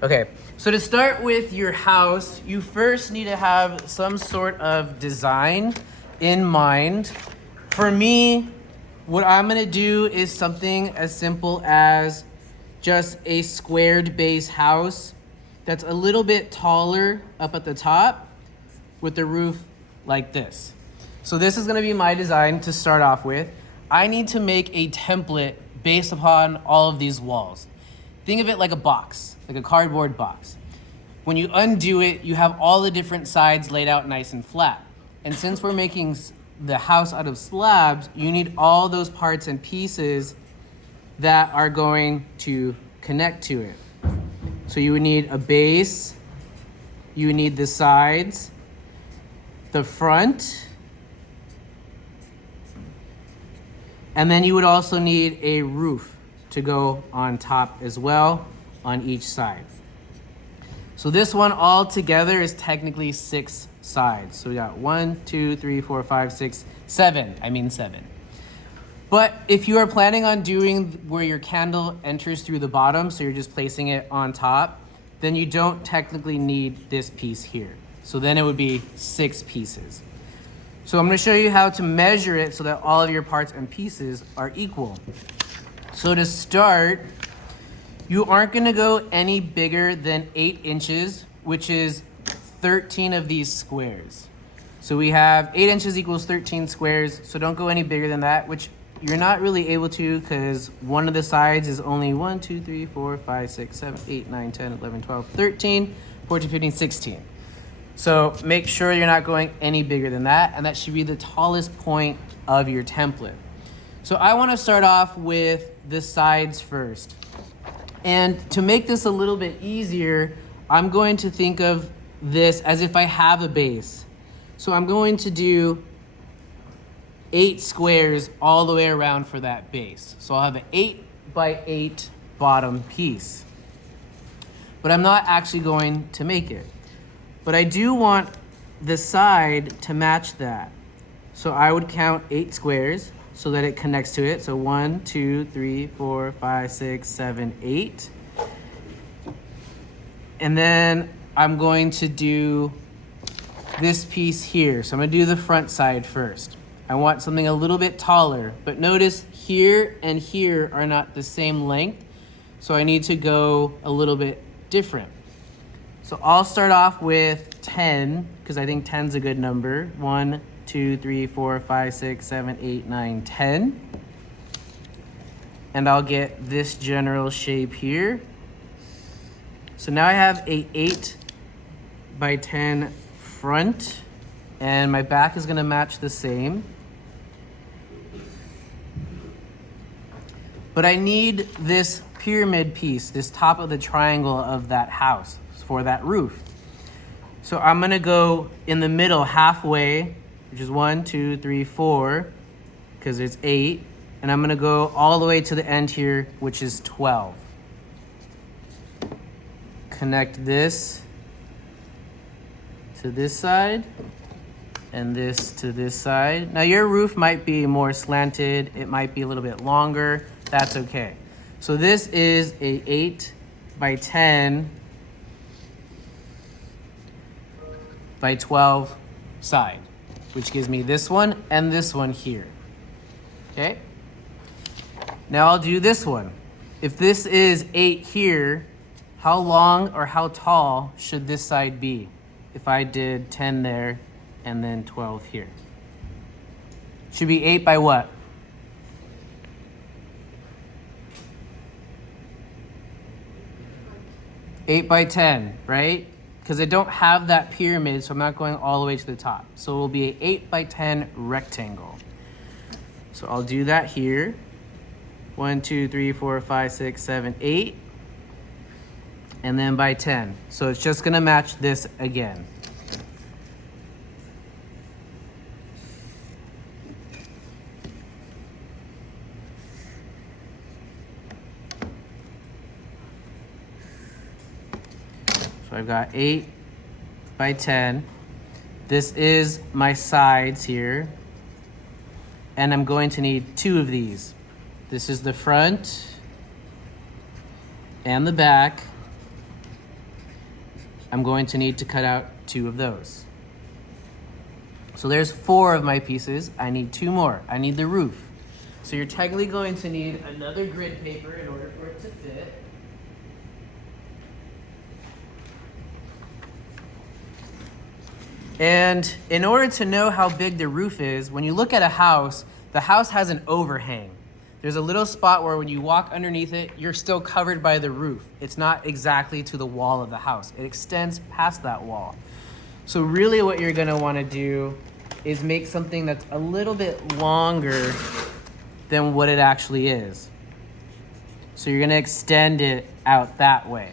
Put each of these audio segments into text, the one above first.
Okay, so to start with your house, you first need to have some sort of design in mind. For me, what I'm gonna do is something as simple as just a squared base house that's a little bit taller up at the top with the roof like this. So this is gonna be my design to start off with. I need to make a template based upon all of these walls. Think of it like a box, like a cardboard box. When you undo it, you have all the different sides laid out nice and flat. And since we're making the house out of slabs, you need all those parts and pieces that are going to connect to it. So you would need a base, you would need the sides, the front, and then you would also need a roof to go on top as well on each side. So this one all together is technically 6 sides. So we got 1, 2, 3, 4, 5, 6, 7. 7. But if you are planning on doing where your candle enters through the bottom, so you're just placing it on top, then you don't technically need this piece here. So then it would be 6 pieces. So I'm gonna show you how to measure it so that all of your parts and pieces are equal. So to start, you aren't gonna go any bigger than 8 inches, which is 13 of these squares. So we have 8 inches equals 13 squares, so don't go any bigger than that, which you're not really able to because one of the sides is only 1, 2, 3, 4, 5, 6, 7, 8, 9, 10, 11, 12, 13, 14, 15, 16. So make sure you're not going any bigger than that, and that should be the tallest point of your template. So I wanna start off with the sides first. And to make this a little bit easier, I'm going to think of this as if I have a base. So I'm going to do 8 squares all the way around for that base. So I'll have an 8 by 8 bottom piece. But I'm not actually going to make it. But I do want the side to match that. So I would count 8 squares so that it connects to it. So 1, 2, 3, 4, 5, 6, 7, 8. And then I'm going to do this piece here. So I'm gonna do the front side first. I want something a little bit taller, but notice here and here are not the same length. So I need to go a little bit different. So I'll start off with 10, because I think 10 is a good number. 1, 2, 3, 4, 5, 6, 7, 8, 9, 10. And I'll get this general shape here. So now I have a 8 by 10 front, and my back is gonna match the same. But I need this pyramid piece, this top of the triangle of that house for that roof. So I'm gonna go in the middle halfway, which is 1, 2, 3, 4, because it's 8. And I'm gonna go all the way to the end here, which is 12. Connect this to this side and this to this side. Now your roof might be more slanted, it might be a little bit longer, that's okay. So this is a 8 by 10 by 12 side, which gives me this one and this one here, okay? Now I'll do this one. If this is 8 here, how long or how tall should this side be if I did 10 there and then 12 here? Should be 8 by what? Eight by 10, right? Because I don't have that pyramid, so I'm not going all the way to the top. So it will be an 8 by 10 rectangle. So I'll do that here. 1, 2, 3, 4, 5, 6, 7, 8. And then by 10. So it's just gonna match this again. So I've got 8 by 10. This is my sides here. And I'm going to need 2 of these. This is the front and the back. I'm going to need to cut out 2 of those. So there's 4 of my pieces. I need 2 more. I need the roof. So you're technically going to need another grid paper in order for it to fit. And in order to know how big the roof is, when you look at a house, the house has an overhang. There's a little spot where when you walk underneath it, you're still covered by the roof. It's not exactly to the wall of the house. It extends past that wall. So really what you're gonna wanna do is make something that's a little bit longer than what it actually is. So you're gonna extend it out that way,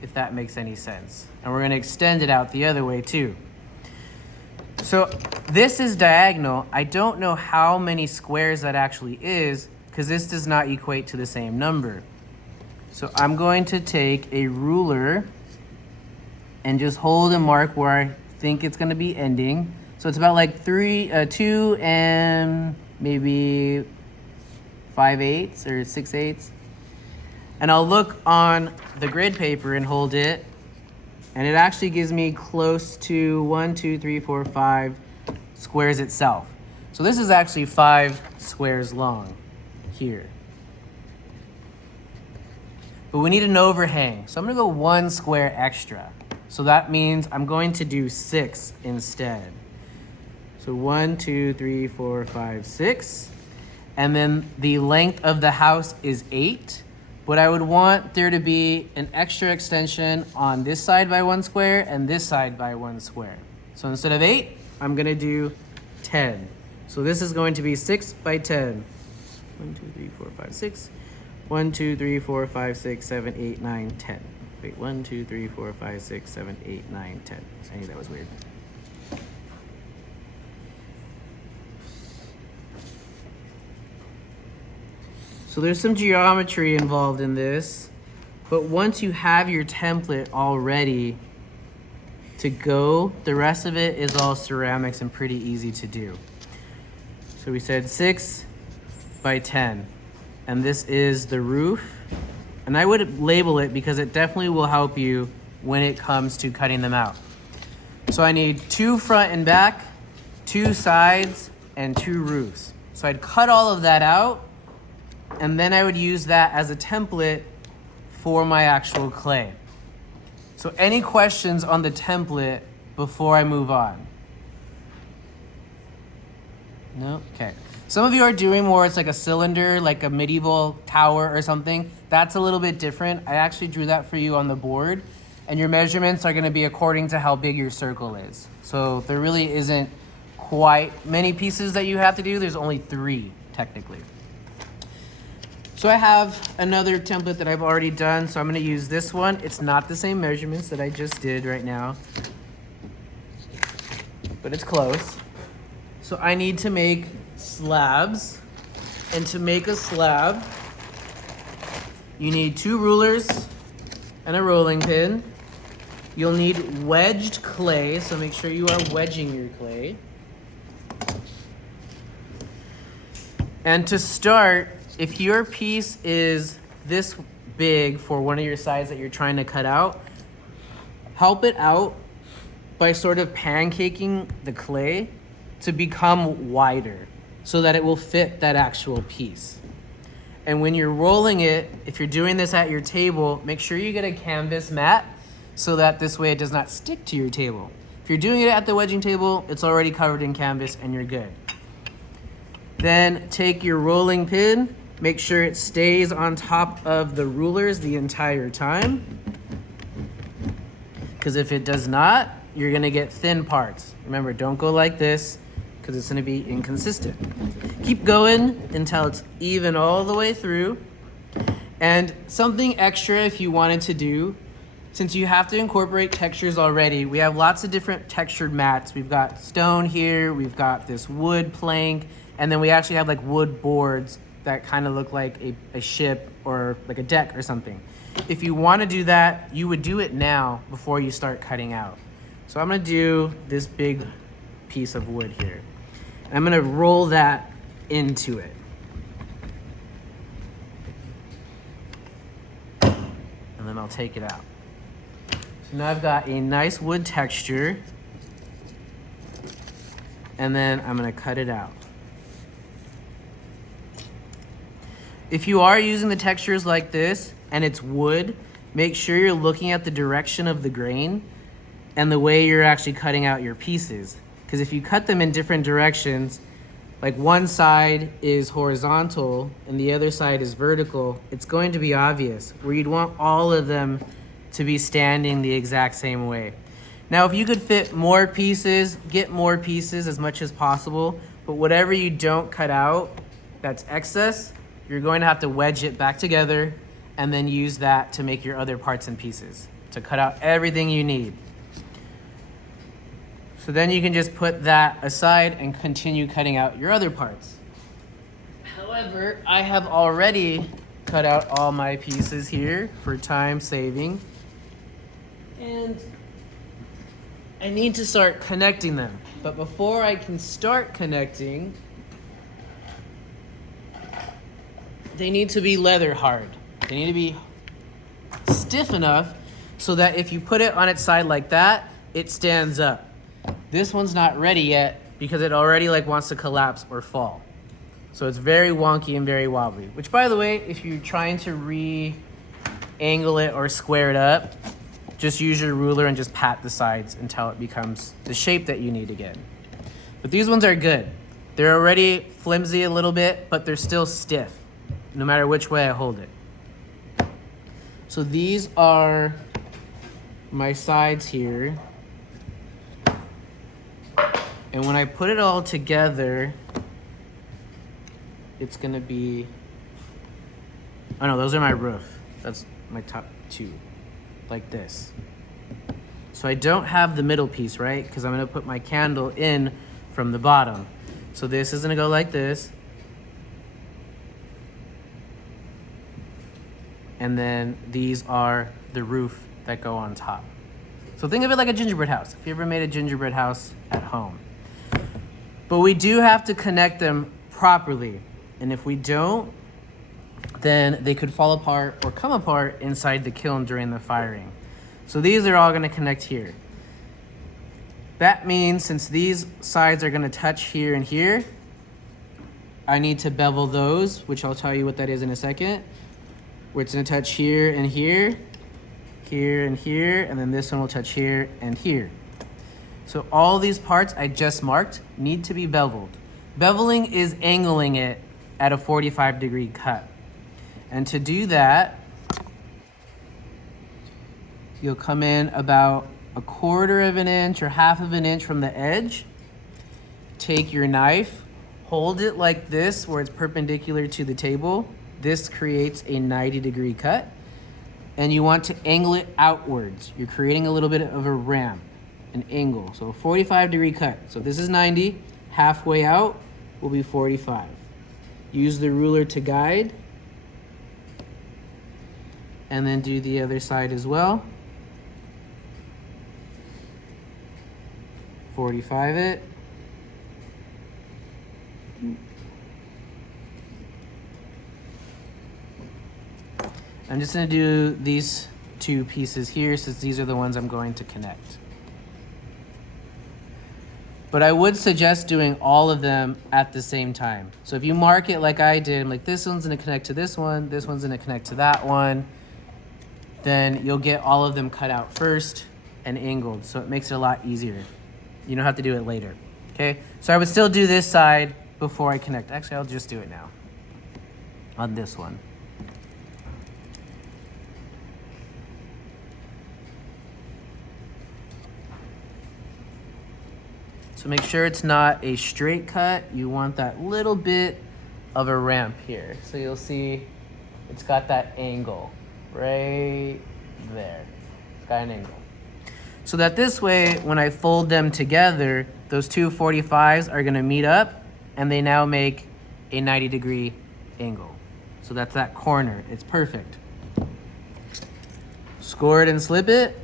if that makes any sense. And we're gonna extend it out the other way too. So this is diagonal. I don't know how many squares that actually is because this does not equate to the same number. So I'm going to take a ruler and just hold and mark where I think it's gonna be ending. So it's about like 2 and maybe 5/8 or 6/8. And I'll look on the grid paper and hold it. And it actually gives me close to 1, 2, 3, 4, 5 squares itself. So this is actually 5 squares long here. But we need an overhang. So I'm gonna go 1 square extra. So that means I'm going to do 6 instead. So 1, 2, 3, 4, 5, 6. And then the length of the house is 8. But I would want there to be an extra extension on this side by 1 square and this side by 1 square. So instead of 8, I'm gonna do 10. So this is going to be 6 by 10. 1, 2, 3, 4, 5, 6. 1, 2, 3, 4, 5, 6, 7, 8, 9, 10. Wait, 1, 2, 3, 4, 5, 6, 7, 8, 9, 10. I knew that was weird. So there's some geometry involved in this, but once you have your template all ready to go, the rest of it is all ceramics and pretty easy to do. So we said 6 by 10, and this is the roof. And I would label it because it definitely will help you when it comes to cutting them out. So I need 2 front and back, 2 sides, and 2 roofs. So I'd cut all of that out, and then I would use that as a template for my actual clay. So any questions on the template before I move on? No? Okay. Some of you are doing more, it's like a cylinder, like a medieval tower or something. That's a little bit different. I actually drew that for you on the board, and your measurements are gonna be according to how big your circle is. So there really isn't quite many pieces that you have to do. There's only 3, technically. So I have another template that I've already done, so I'm gonna use this one. It's not the same measurements that I just did right now, but it's close. So I need to make slabs, and to make a slab, you need 2 rulers and a rolling pin. You'll need wedged clay, so make sure you are wedging your clay. And to start, if your piece is this big for one of your sides that you're trying to cut out, help it out by sort of pancaking the clay to become wider so that it will fit that actual piece. And when you're rolling it, if you're doing this at your table, make sure you get a canvas mat so that this way it does not stick to your table. If you're doing it at the wedging table, it's already covered in canvas and you're good. Then take your rolling pin, make sure it stays on top of the rulers the entire time. Because if it does not, you're gonna get thin parts. Remember, don't go like this because it's gonna be inconsistent. Keep going until it's even all the way through. And something extra if you wanted to do, since you have to incorporate textures already, we have lots of different textured mats. We've got stone here, we've got this wood plank, and then we actually have like wood boards that kind of look like a ship or like a deck or something. If you want to do that, you would do it now before you start cutting out. So I'm going to do this big piece of wood here. And I'm going to roll that into it. And then I'll take it out. So now I've got a nice wood texture. And then I'm gonna cut it out. If you are using the textures like this and it's wood, make sure you're looking at the direction of the grain and the way you're actually cutting out your pieces. Because if you cut them in different directions, like one side is horizontal and the other side is vertical, it's going to be obvious where you'd want all of them to be standing the exact same way. Now, if you could fit more pieces, get more pieces as much as possible, but whatever you don't cut out that's excess, you're going to have to wedge it back together and then use that to make your other parts and pieces, to cut out everything you need. So then you can just put that aside and continue cutting out your other parts. However, I have already cut out all my pieces here for time saving. And I need to start connecting them. But before I can start connecting, they need to be leather hard. They need to be stiff enough so that if you put it on its side like that, it stands up. This one's not ready yet because it already wants to collapse or fall. So it's very wonky and very wobbly, which by the way, if you're trying to re-angle it or square it up, just use your ruler and just pat the sides until it becomes the shape that you need again. But these ones are good. They're already flimsy a little bit, but they're still stiff, no matter which way I hold it. So these are my sides here. And when I put it all together, it's gonna be, oh no, those are my roof. That's my top two, like this. So I don't have the middle piece, right? Because I'm gonna put my candle in from the bottom. So this is gonna go like this. And then these are the roof that go on top. So think of it like a gingerbread house, if you ever made a gingerbread house at home. But we do have to connect them properly. And if we don't, then they could fall apart or come apart inside the kiln during the firing. So these are all gonna connect here. That means since these sides are gonna touch here and here, I need to bevel those, which I'll tell you what that is in a second, where it's gonna touch here and here, here and here, and then this one will touch here and here. So all these parts I just marked need to be beveled. Beveling is angling it at a 45-degree cut. And to do that, you'll come in about 1/4 of an inch or 1/2 of an inch from the edge. Take your knife, hold it like this where it's perpendicular to the table. This creates a 90-degree cut. And you want to angle it outwards. You're creating a little bit of a ramp, an angle. So a 45-degree cut. So if this is 90, halfway out will be 45. Use the ruler to guide. And then do the other side as well. 45 it. I'm just gonna do these two pieces here since these are the ones I'm going to connect. But I would suggest doing all of them at the same time. So if you mark it like I did, like this one's gonna connect to this one's gonna connect to that one, then you'll get all of them cut out first and angled. So it makes it a lot easier. You don't have to do it later, okay? So I would still do this side before I connect. Actually, I'll just do it now on this one. So make sure it's not a straight cut. You want that little bit of a ramp here. So you'll see it's got that angle right there. It's got an angle. So that this way, when I fold them together, those two 45s are gonna meet up and they now make a 90-degree angle. So that's that corner. It's perfect. Score it and slip it.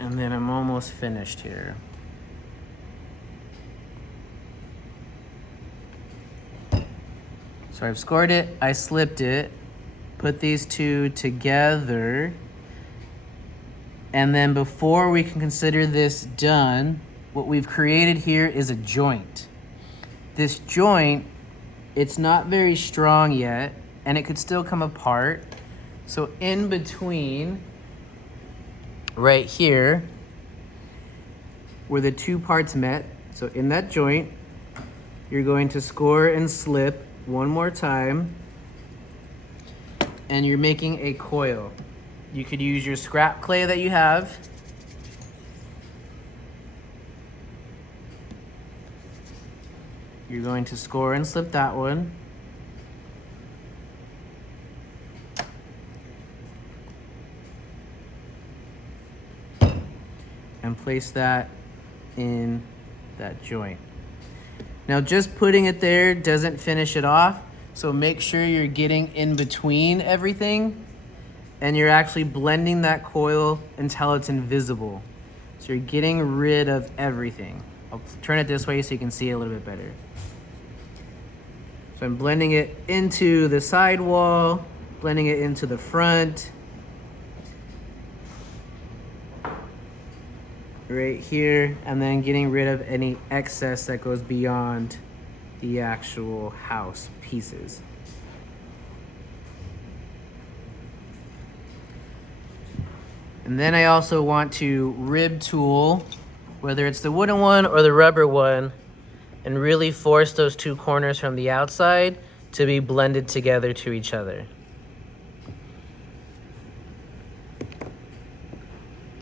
And then I'm almost finished here. So I've scored it, I slipped it, put these two together, and then before we can consider this done, what we've created here is a joint. This joint, it's not very strong yet, and it could still come apart. So in between, right here, where the two parts met, so in that joint, you're going to score and slip one more time, and you're making a coil. You could use your scrap clay that you have. You're going to score and slip that one. And place that in that joint. Now just putting it there doesn't finish it off, so make sure you're getting in between everything and you're actually blending that coil until it's invisible. So you're getting rid of everything. I'll turn it this way so you can see it a little bit better. So I'm blending it into the side wall, blending it into the front, right here, and then getting rid of any excess that goes beyond the actual house pieces. And then I also want to rib tool, whether it's the wooden one or the rubber one, and really force those two corners from the outside to be blended together to each other.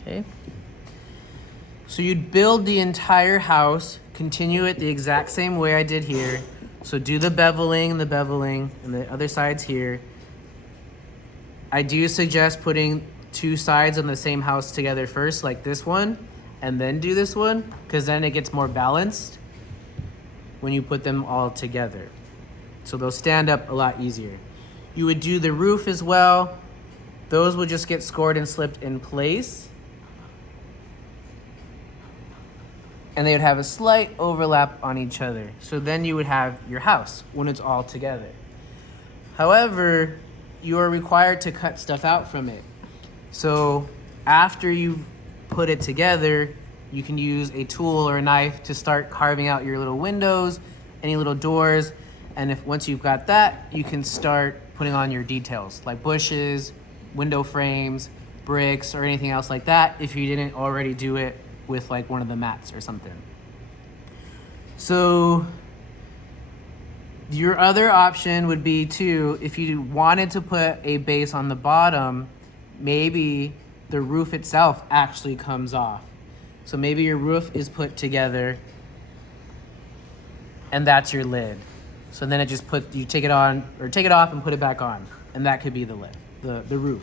Okay. So you'd build the entire house, continue it the exact same way I did here. So do the beveling, and the other sides here. I do suggest putting two sides on the same house together first, like this one, and then do this one, because then it gets more balanced when you put them all together. So they'll stand up a lot easier. You would do the roof as well. Those would just get scored and slipped in place. And they would have a slight overlap on each other. So then you would have your house when it's all together. However, you are required to cut stuff out from it. So after you've put it together, you can use a tool or a knife to start carving out your little windows, any little doors. And once you've got that, you can start putting on your details like bushes, window frames, bricks, or anything else like that if you didn't already do it with like one of the mats or something. So your other option would be too, if you wanted to put a base on the bottom, maybe the roof itself actually comes off. So maybe your roof is put together and that's your lid. So then it just you take it on or take it off and put it back on, and that could be the lid, the roof.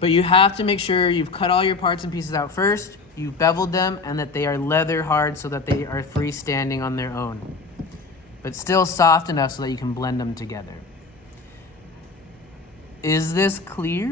But you have to make sure you've cut all your parts and pieces out first, you've beveled them, and that they are leather hard so that they are freestanding on their own, but still soft enough so that you can blend them together. Is this clear?